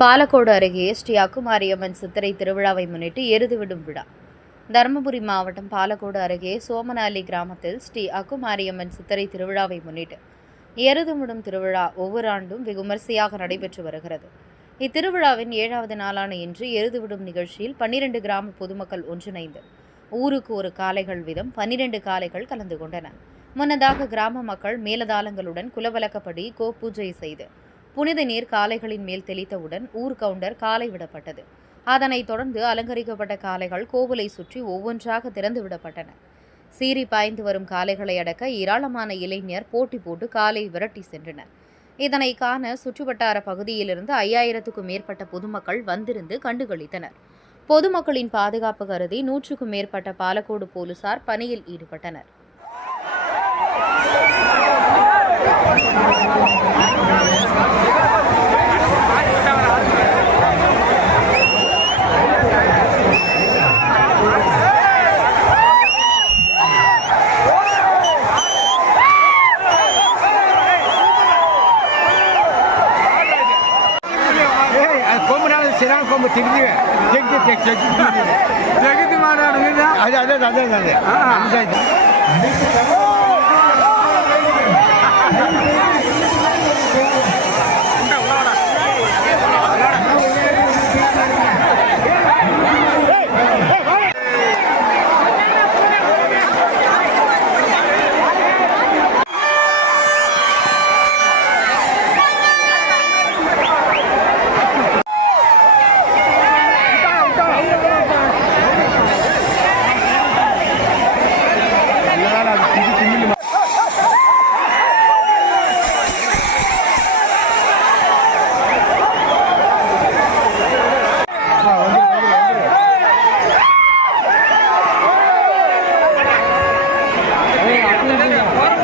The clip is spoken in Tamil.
பாலக்கோடு அருகே ஸ்ரீ அக்குமாரியம்மன் சித்திரை திருவிழாவை முன்னிட்டு எருதுவிடும் விழா. தருமபுரி மாவட்டம் பாலக்கோடு அருகே சோமனாலி கிராமத்தில் ஸ்ரீ அக்குமாரியம்மன் சித்திரை திருவிழாவை முன்னிட்டு எருதுவிடும் திருவிழா ஒவ்வொரு ஆண்டும் வெகு விமரிசையாக நடைபெற்று வருகிறது. இத்திருவிழாவின் 7வது நாளான இன்று எருதுவிடும் நிகழ்ச்சியில் 12 கிராம பொதுமக்கள் ஒன்றிணைந்து ஊருக்கு ஒரு காளைகள் வீதம் 12 காளைகள் கலந்து கொண்டன. முன்னதாக கிராம மக்கள் மேலதாளங்களுடன் குலவழக்கப்படி பூஜை செய்து புனித நீர் காளைகளின் மேல் தெளித்தவுடன் ஊர் கவுண்டர் காளை விடப்பட்டது. அதனைத் தொடர்ந்து அலங்கரிக்கப்பட்ட காளைகள் கோவிலை சுற்றி ஒவ்வொன்றாக திறந்து விடப்பட்டன. சீறி பாய்ந்து வரும் காளைகளை அடக்க ஏராளமான இளைஞர் போட்டி போட்டு காளை விரட்டி சென்றனர். இதனை காண சுற்றுவட்டார பகுதியிலிருந்து 5000க்கும் மேற்பட்ட பொதுமக்கள் வந்திருந்து கண்டுகளித்தனர். பொதுமக்களின் பாதுகாப்பு கருதி 100க்கும் மேற்பட்ட பாலக்கோடு போலீசார் பணியில் ஈடுபட்டனர். జగతి మాట్లాడు అదే